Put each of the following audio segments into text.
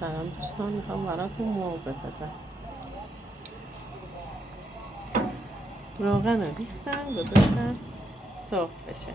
سلام دوستان، میخوام براتون مرغ بپزم. روغن رو ریختم گذاشتم سرخ بشه.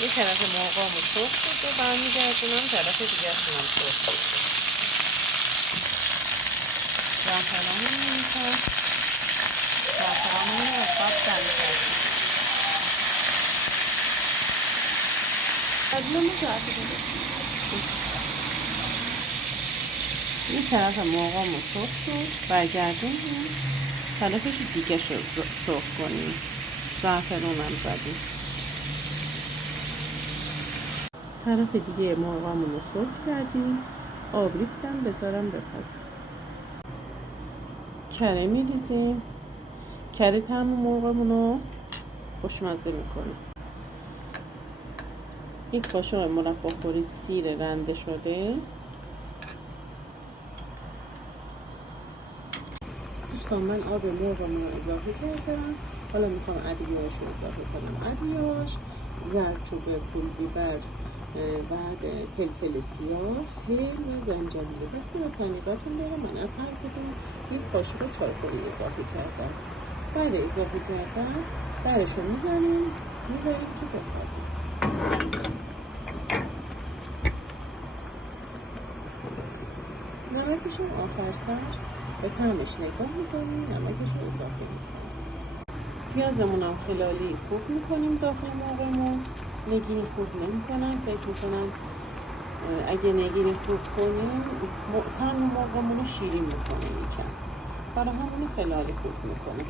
یه طرف مرغامو سرخ شد و برمیگردونم طرف دیگه هم سرخ شد. زعفران می‌ریزم. زعفران رو قاب دم کردم. این طرف مرغامو سرخ شد، برگردونیم طرفش دیگه سرخ کنیم. زعفرانم زدیم. طرف دیگه مرغامون رو سرخ کردیم، آب ریختم بذارم بپزه. کره میریزیم. کره طعم مرغمون رو خوشمزه میکنه. یک قاشق مربا خوری سیر رنده شده. دوستان من آب مرغمون رو اضافه کردم. حالا میخوام ادویه‌اش رو اضافه کنم. ادویه‌اش زردچوبه، پول بیبر، بعد فلفل سیاه، هل و زنجبیل. دسته و سلیقتون داره. من از هر کدوم یک قاشق چایخوری اضافه کردم. بعد اضافه کردم برش رو میزنیم، میذاریم که بپزه. نمکش هم آخر سر به طعمش نگاه میکنیم، نمکش رو اضافه میکنیم. پیازمون هم خلالی خوب میکنیم داخل مرغمون. نگین خوب نمیکنم، فکر میکنم اگه نگین خوب کنیم طعم مرغمون رو شیرین میکنه یکم، برای همون خلالی خوب میکنه.